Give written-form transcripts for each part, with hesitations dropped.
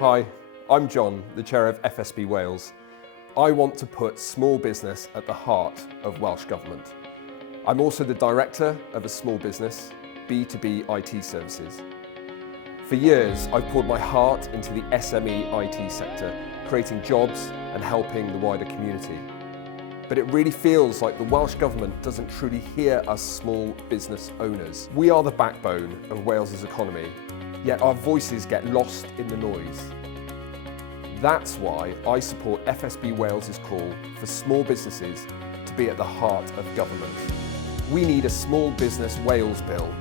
Hi, I'm John, the Chair of FSB Wales. I want to put small business at the heart of Welsh Government. I'm also the Director of a small business, B2B IT Services. For years, I've poured my heart into the SME IT sector, creating jobs and helping the wider community. But it really feels like the Welsh Government doesn't truly hear us small business owners. We are the backbone of Wales's economy, yet our voices get lost in the noise. That's why I support FSB Wales's call for small businesses to be at the heart of government. We need a Small Business Wales Bill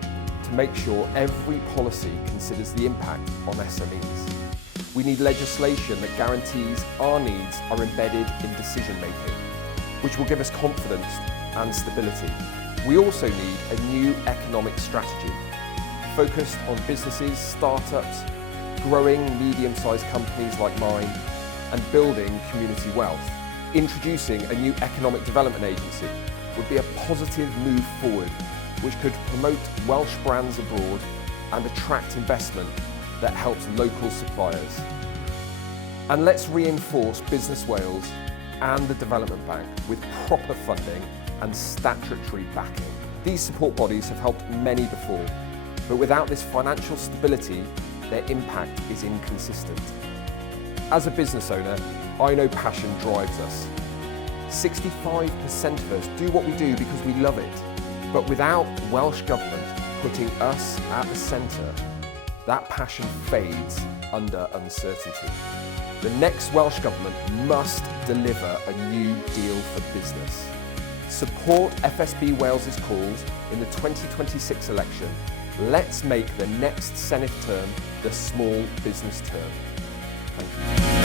to make sure every policy considers the impact on SMEs. We need legislation that guarantees our needs are embedded in decision making, which will give us confidence and stability. We also need a new economic strategy focused on businesses, startups, growing medium-sized companies like mine, and building community wealth. Introducing a new economic development agency would be a positive move forward, which could promote Welsh brands abroad and attract investment that helps local suppliers. And let's reinforce Business Wales and the Development Bank with proper funding and statutory backing. These support bodies have helped many before, but without this financial stability, their impact is inconsistent. As a business owner, I know passion drives us. 65% of us do what we do because we love it, but without Welsh Government putting us at the centre, that passion fades under uncertainty. The next Welsh Government must deliver a new deal for business. Support FSB Wales's calls in the 2026 election. Let's make the next Senedd term the small business term. Thank you.